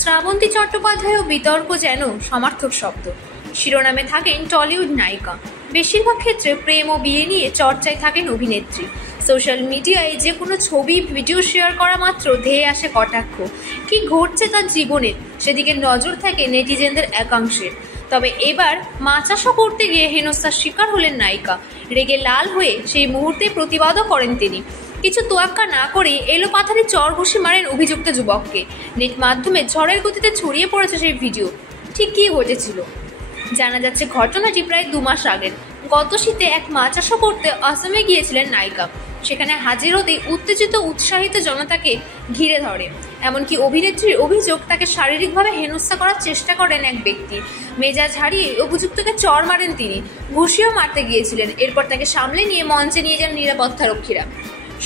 শ্রাবন্তী চট্টোপাধ্যায় ও বিতর্ক যেন সমার্থক শব্দ। শিরোনামে থাকেন টলিউড নায়িকা, বেশিরভাগ ক্ষেত্রে প্রেম ও বিয়ে নিয়ে চর্চায় থাকেন অভিনেত্রী। সোশ্যাল মিডিয়ায় যে কোনো ছবি ভিডিও শেয়ার করা মাত্র ধেয়ে আসে কটাক্ষ। কি ঘটছে তার জীবনে সেদিকে নজর থাকে নেটিজেনদের একাংশের। তবে এবার মাচাসা করতে গিয়ে হেনস্থার শিকার হলেন নায়িকা। রেগে লাল হয়ে সেই মুহূর্তে প্রতিবাদও করেন তিনি। কিছু তোয়াক্কা না করে এলোপাথারি চর ঘুষি মারেন অভিযুক্ত যুবককে। নেট মাধ্যমে ঝড়ের গতিতে ছড়িয়ে পড়েছে সেই ভিডিও। ঠিক কী ঘটেছিল জানা যাচ্ছে, ঘটনাটি প্রায় 2 মাস আগের। গত শীতে এক মাছ চাষ করতে আসামে গিয়েছিলেন নায়িকা। সেখানে হাজির হতেই উত্তেজিত উৎসাহিত জনতাকে ঘিরে ধরে। এমনকি অভিনেত্রীর অভিযোগ, তাকে শারীরিকভাবে হেনস্থা করার চেষ্টা করেন এক ব্যক্তি। মেজাজ হারিয়ে অভিযুক্তকে চর মারেন তিনি, ঘুষিও মারতে গিয়েছিলেন। এরপর তাকে সামলে নিয়ে মঞ্চে নিয়ে যান নিরাপত্তারক্ষীরা।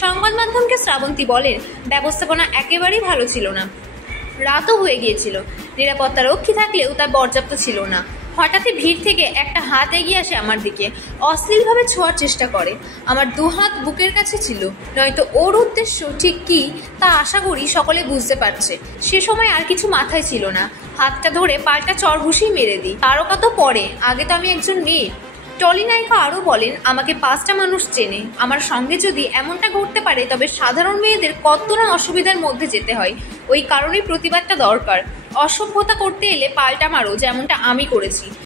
সংবাদ মাধ্যমকে শ্রাবন্তী বলেন, ব্যবস্থাপনা একেবারেই ভালো ছিল না, রাতও হয়ে গিয়েছিল। নিরাপত্তারক্ষী থাকলেও তা পর্যাপ্ত ছিল না। হঠাৎই ভিড় থেকে একটা হাত এগিয়ে আসে আমার দিকে, অশ্লীলভাবে ছোঁয়ার চেষ্টা করে। আমার 2 হাত বুকের কাছে ছিল। নয়তো ওর উদ্দেশ্য ঠিক কী তা আশা করি সকলে বুঝতে পারছে। সে সময় আর কিছু মাথায় ছিল না। হাতটা ধরে পাল্টা চর ঘুষিয়ে মেরে দিই। তারকা তো পরে, আগে তো আমি একজন মেয়ে। টলি নায়িকা আরও বলেন, আমাকে 5টা মানুষ চেনে। আমার সঙ্গে যদি এমনটা ঘটতে পারে তবে সাধারণ মেয়েদের কত না অসুবিধার মধ্যে যেতে হয়। ওই কারণেই প্রতিবাদটা দরকার। অসভ্যতা করতে এলে পাল্টা মারো, যেমনটা আমি করেছি।